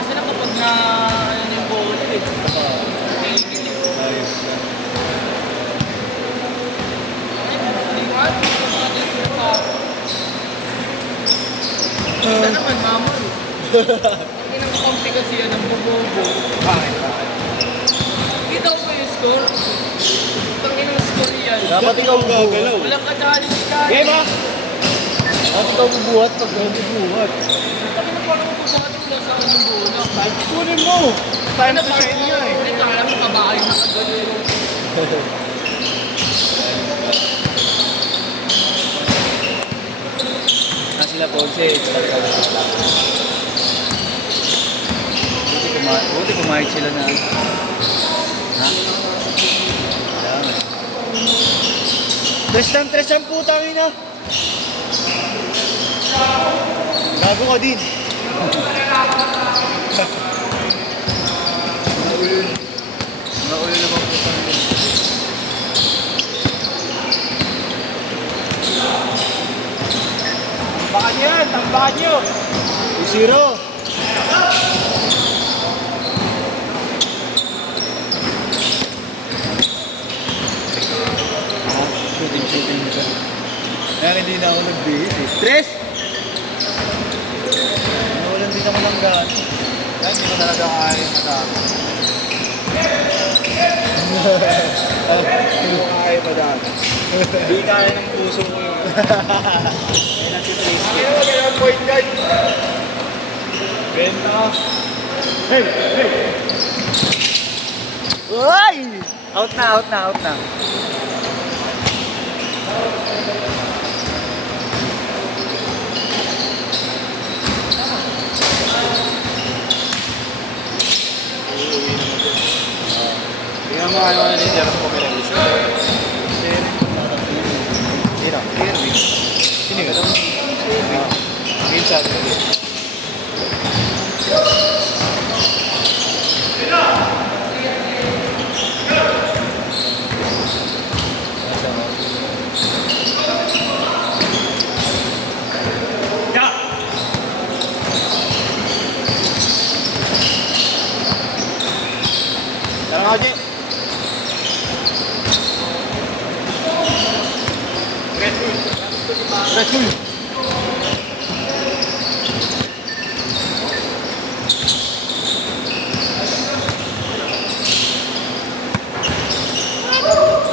Asa na kapag na ano yung bola eh. Tigil eh. Ayos. Isa naman, mama. Ang inang kampi kasi yan ang bubobo. Bakit? Kita ko ba yung score? Ang inang score yan. Dapat ikaw gagalaw. Walang ka-challenge ka. Game ha? Dapat ikaw bubuhat pag bubuhat. Kami na parang bubuhat wala sa akin yung bola. Kahit kunin mo. Time to shine nga eh. Hindi ka alam yung kabahay na kagano. Sila Ponce, talaga na sila. Buti kumain sila na. Ha? Tres ang putang ina. Gago ka din. Naulo naman putang ina. Tambakan yan, tambakan nyo. 0. Shooting nito. Kaya hindi na ako nag-bihis eh. Tres! Nawalan din ako ng gana. Kaya hindi ko talaga kaya madami. Hindi ko kaya madami. Hindi kaya ng puso ko yun. Kaya nag-trace ko. Ano ba yung point guard? Benta. Hey! Hey! Uy! Out na. Tingnan mo ano ni Jeros kung may nag-list. Erwin. Sino ka daw? Erwin. Erwin sa atin ulit. Tara nga, Rasul.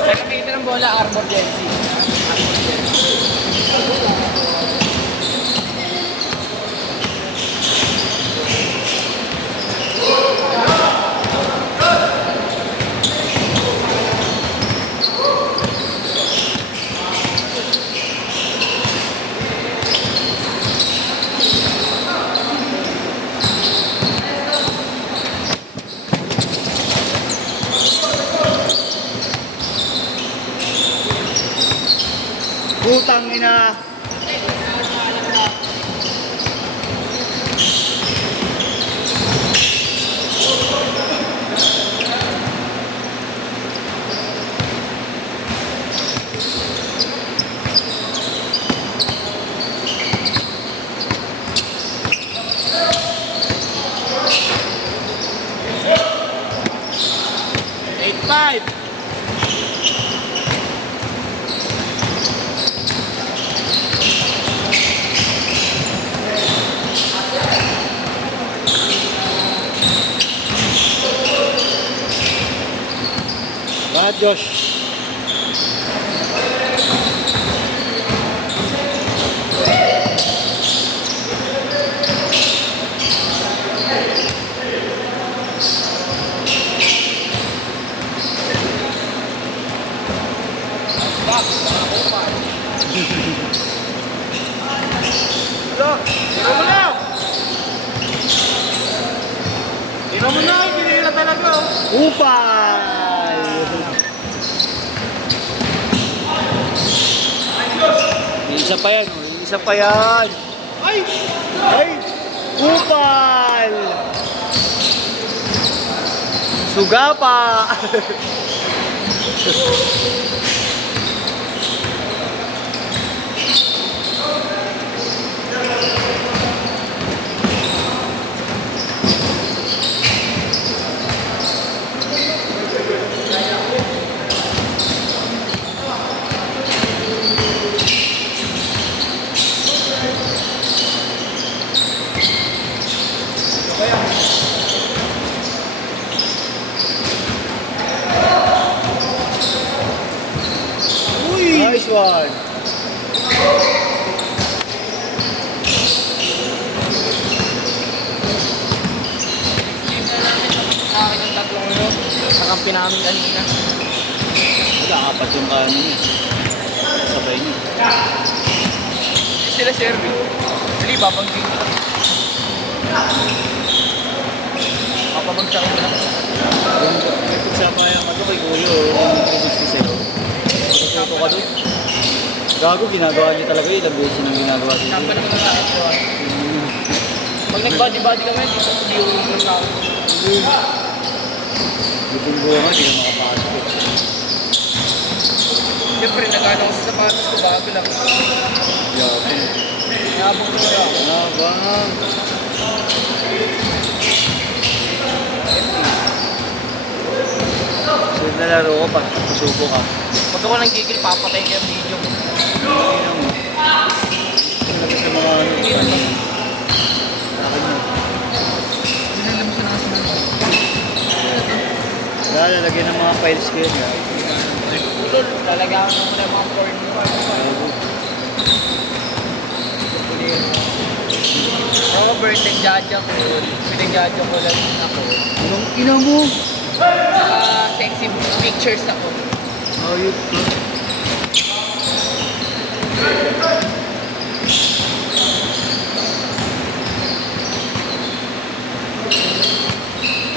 Nakakita ng bola, Armor Jensi. Putang ina. Five. Bad Josh. Tira mo na, hindi na talaga. Upal! Isa pa yan, isa pa yan. Ay! Ay! Upal! Suga pa! yan. Sleeve na namin sa akin ng tatlong yun. Nakampi namin kanina. Nag-aapat yung kanin niya. Sabay niya. Hindi sila serving. Dali, babangking ko lang. Papabagsakin ko lang. May pagsama yung ano kay Kuyo, yung produce sa'yo. Matututo ka doon. Gago, ginagawa niya talaga yun. Ilang beses nang ginagawa dito. Saan pa naman ang akin ko? Pag nag-body-body kami, di uwi lang ako. Lupin ko nga, di na makapasok eh. Siyempre, nag-ano ako sa sapatos ko, bago lang. Yabi. Nabong ko lang. Nabang. So, nalaro ko pa. Subo ka. Pag ako nang gigil, papatay ko yung video ko. Tingnan mo. Talaga sa mga ano. Akin mo. Hindi mo siya nakasunod. Lalagyan ng mga files ko yun. Ulol, talaga ako naman yung mga porn mo. Oo, birthday jaja ko. Pinagjaja ko lang ako. Anong ina mo? Sexy pictures ako. Ayot ko.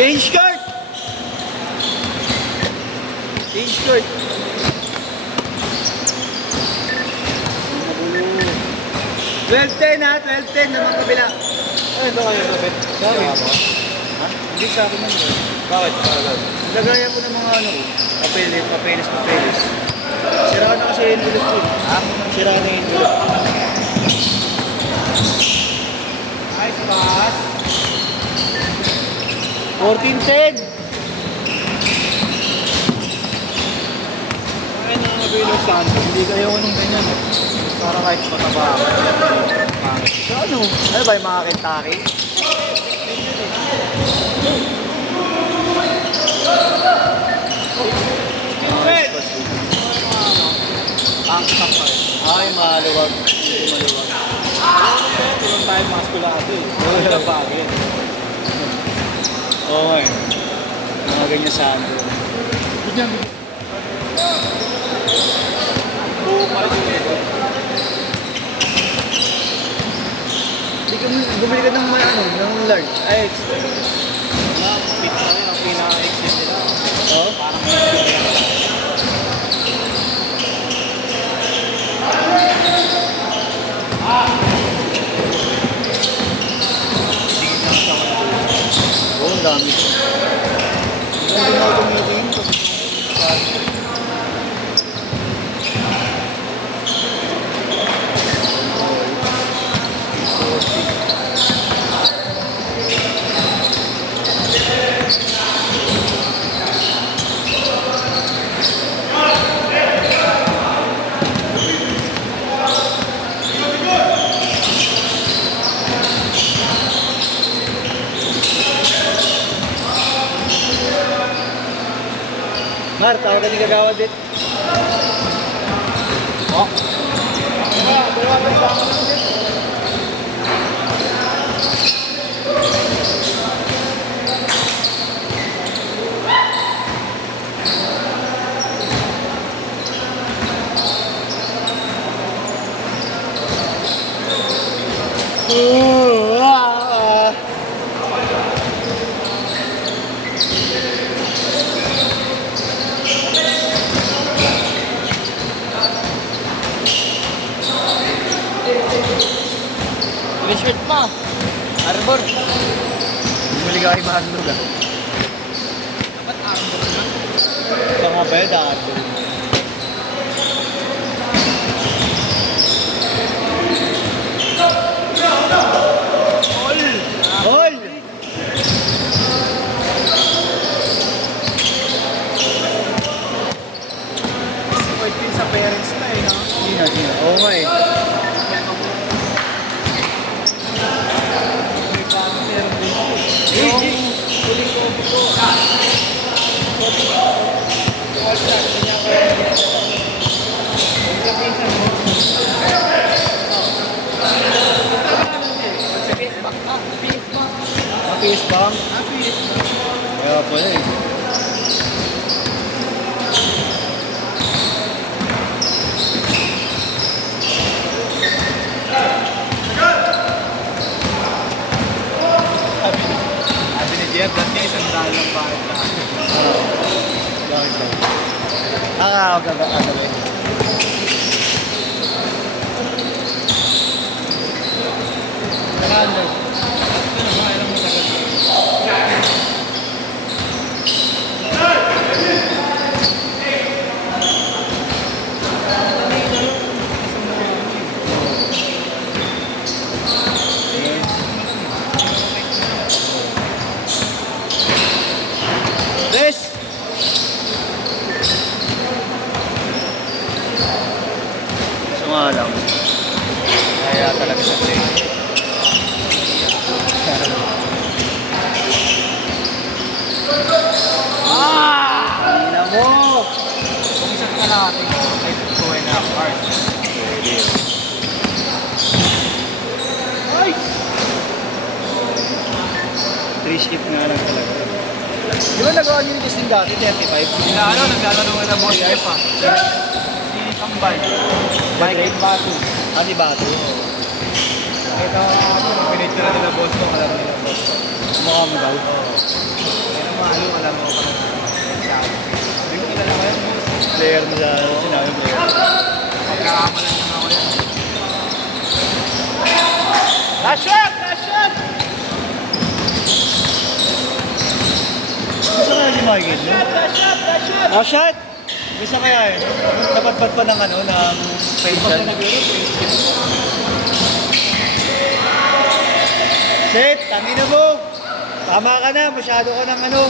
Change skirt! Change skirt! 12-10 ha, 12-10 naman kabila. Ay, ito kayo kapit. Sa akin. Ha? Hindi sa akin naman. Bakit? Lagayan ko ng mga ano ko. Papeles. Sira na kasi yung envelope ko. Ha? Sira na yung envelope. Nice pass. 14-10. Ay, nakabilo saan? Hindi kayo nung ganyan eh. Para kahit mataba ako. So ano? Ano ba yung mga Kentucky? Pangstop pa rin. Ay, maluwag. Hindi maluwag. Tulong tayo mga skulado eh. Wala na bagay. Oo eh. Mga ganyan sa ano. Bigyan. Buo pa rin yung bumili ka ng ano, ng large. Ay, extra. Fit na rin ang pinaka-extra nila. Oo? Parang oo, ang dami. Hindi na ako tumitingin. Mar, tawag ka ni Gagawa din. Oh. May shirt pa. Arbor. Bumili ka kay Mahandog ah. Dapat arbor na. Ito nga ba yun, dapat ko. Hol! Support din sa parents na eh, no? Sino? Oo nga eh. Yung huling ko. Yung all-star, kanya ka PS Bank. Kaya pala eh. Sabi ni Jeff, dati isang dahil lang bakit na. Bakit ba? Gagawin. Ano ba, alam mo tagal. Des! So nga lang. Kaya talaga sa play. Ina mo! Kung isang ka natin, ay 2.5 hours. Pwede yun. Ay! 3 shift nga lang talaga. Di ba nagawa niyo yung testing dati, 35? Sila ano, naglalaro na boss Jeff ah. Si Kambal. Mike Batu. Ah, di ba ito? Ito, pinitira nila boss ko, alam nila boss ko. Mukha mo daw. Ano mahalo, alam mo ka na. Hindi ko kilala ko yan, boss. Player mo sa sinabi player. Pagkakamalan lang ako yan. Last shot! Last shot! Gusto kaya si Michael, no? Last shot! Last shot! Ah, shot! Gusto kaya yun? Napatpat pa ng ano, ng facial. Set, tangina mo! Tama ka na, masyado ka ng ano.